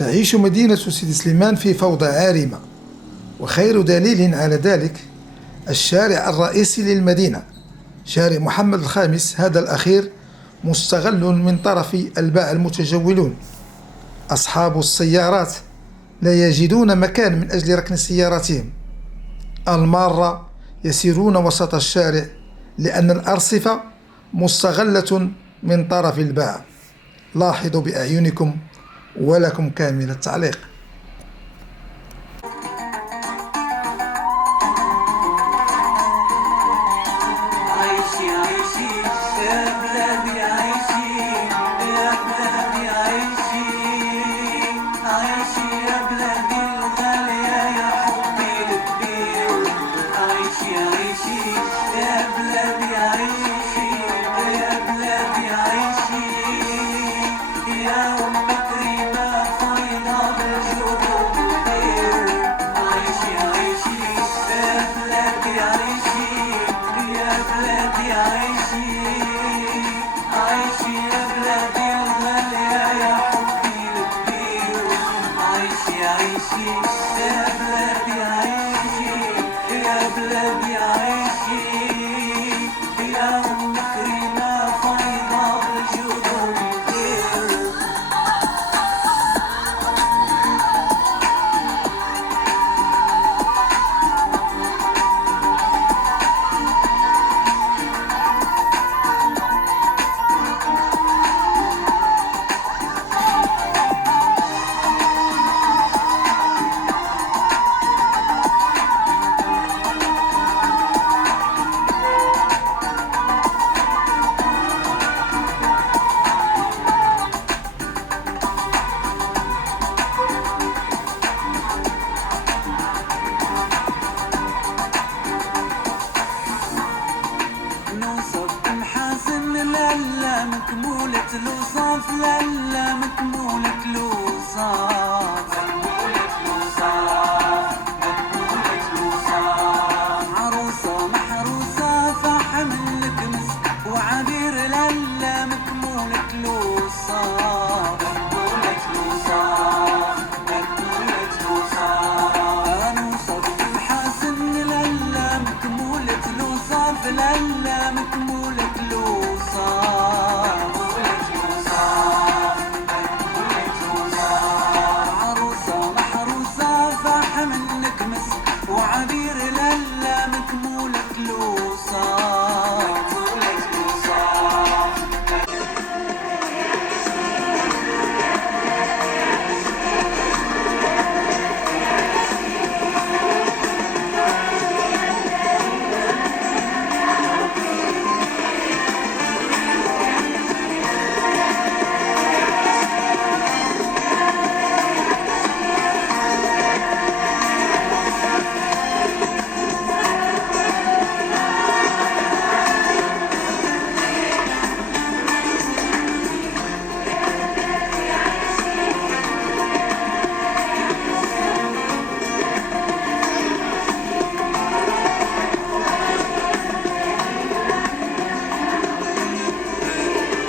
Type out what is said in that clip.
تعيش مدينة سيدي سليمان في فوضى عارمة، وخير دليل على ذلك الشارع الرئيسي للمدينة، شارع محمد الخامس، هذا الأخير مستغل من طرف الباعة المتجولون. أصحاب السيارات لا يجدون مكان من أجل ركن سياراتهم، المارة يسيرون وسط الشارع لأن الأرصفة مستغلة من طرف الباعة. لاحظوا بأعينكم ولكم كامل التعليق.